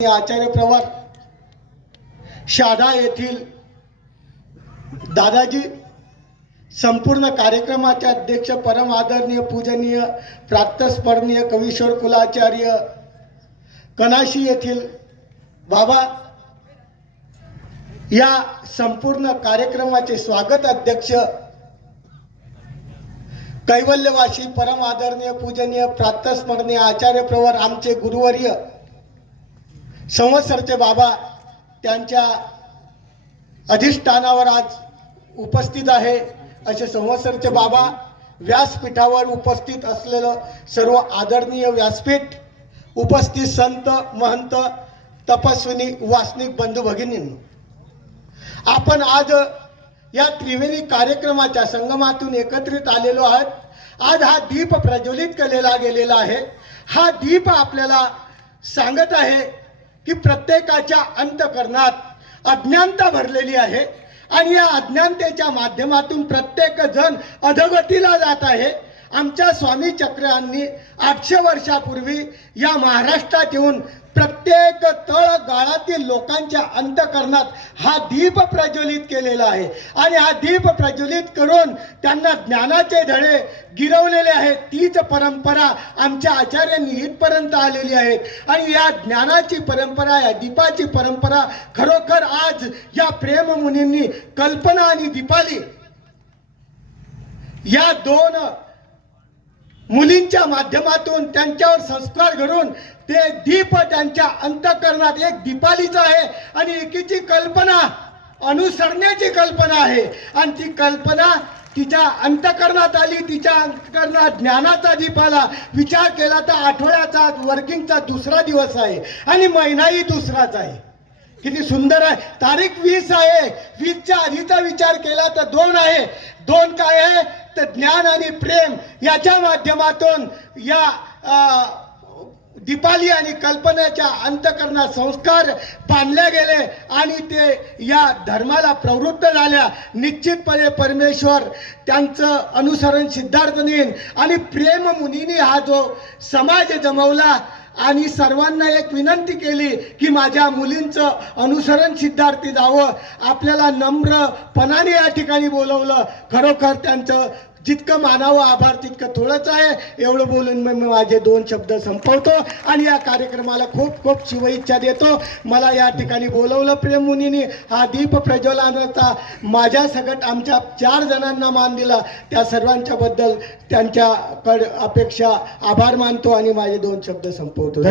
आचार्य प्रवर. शाडा येथील दादाजी संपूर्ण कार्यक्रमाचे अध्यक्ष परम आदरणीय पूजनीय प्रातस्मरणीय कवीश्वर कुलाचार्य कनाशी येथील बाबा या संपूर्ण कार्यक्रमाचे स्वागत अध्यक्ष कैवल्यवासी परम आदरणीय पूजनीय प्राप्तस्मरणीय आचार्य प्रवर आमचे गुरुवर्य संवत्सरचे बाबा त्यांच्या अधिष्ठानावर आज उपस्थित आहे. असे संवत्सरचे बाबा व्यासपीठावर उपस्थित असलेलं सर्व आदरणीय व्यासपीठ उपस्थित संत महंत तपस्विनी वासनिक बंधू भगिनींनो आपण आज या त्रिवेणी कार्यक्रमाच्या संगमातून एकत्रित आलेलो आहोत. आज हा दीप प्रज्वलित केलेला गेलेला आहे. हा दीप आपल्याला सांगत आहे ही प्रत्येकाच्या अंतकरणात अज्ञानता भरलेली आहे. आणि या अज्ञानतेच्या माध्यमातून प्रत्येक जण अधगतीला जात आहे. आमच्या स्वामी चक्रांनी आठशे वर्षापूर्वी या महाराष्ट्रात येऊन प्रत्येक तळ गाळातील लोकांच्या अंतकरणात हा दीप प्रज्वलित केलेला आहे. आणि हा दीप प्रज्वलित करून त्यांना ज्ञानाचे धडे गिरवलेले आहेत. तीच परंपरा आमच्या आचार्यांनी इथपर्यंत आलेली आहेत आणि या ज्ञानाची परंपरा या दीपाची परंपरा खरोखर आज या प्रेममुनींनी कल्पना आणि दीपाली या दोन मुलींच्या माध्यमातून त्यांच्यावर संस्कार घडून ते दीप त्यांच्या अंतकरणात एक दीपालीचं आहे आणि एकीची कल्पना अनुसरण्याची कल्पना आहे. आणि ती कल्पना तिच्या अंतकरणात आली तिच्या अंतकरणात ज्ञानाचा दीप आला. विचार केला तर आठवड्याचा वर्किंगचा दुसरा दिवस आहे आणि महिनाही दुसराच आहे. किती सुंदर आहे. तारीख वीस आहे. वीसच्या आधीचा विचार केला तर दोन आहे. दोन काय आहे? तर ज्ञान आणि प्रेम याच्या माध्यमातून या दीपाली आणि कल्पनेच्या अंतकरणात संस्कार बांधले गेले आणि ते या धर्माला प्रवृत्त झाल्या. निश्चितपणे परमेश्वर त्यांचं अनुसरण सिद्धार्थ नेन आणि प्रेम मुनीने हा जो समाज जमवला आणि सर्वांना एक विनंती केली की माझ्या मुलींचं अनुसरण सिद्धार्थी जावं आपल्याला नम्रपणाने या ठिकाणी बोलवलं. खरोखर त्यांचं जितकं मानावं आभार तितकं थोडंच आहे. एवढं बोलून मी मी माझे दोन शब्द संपवतो आणि या कार्यक्रमाला खूप खूप शुभेच्छा देतो. मला या ठिकाणी बोलवलं प्रेममुनीने हा दीप प्रज्वलनाचा माझ्या सगट आमच्या चार जणांना मान दिला. त्या सर्वांच्याबद्दल त्यांच्याकड अपेक्षा आभार मानतो आणि माझे दोन शब्द संपवतो. foto ¿eh?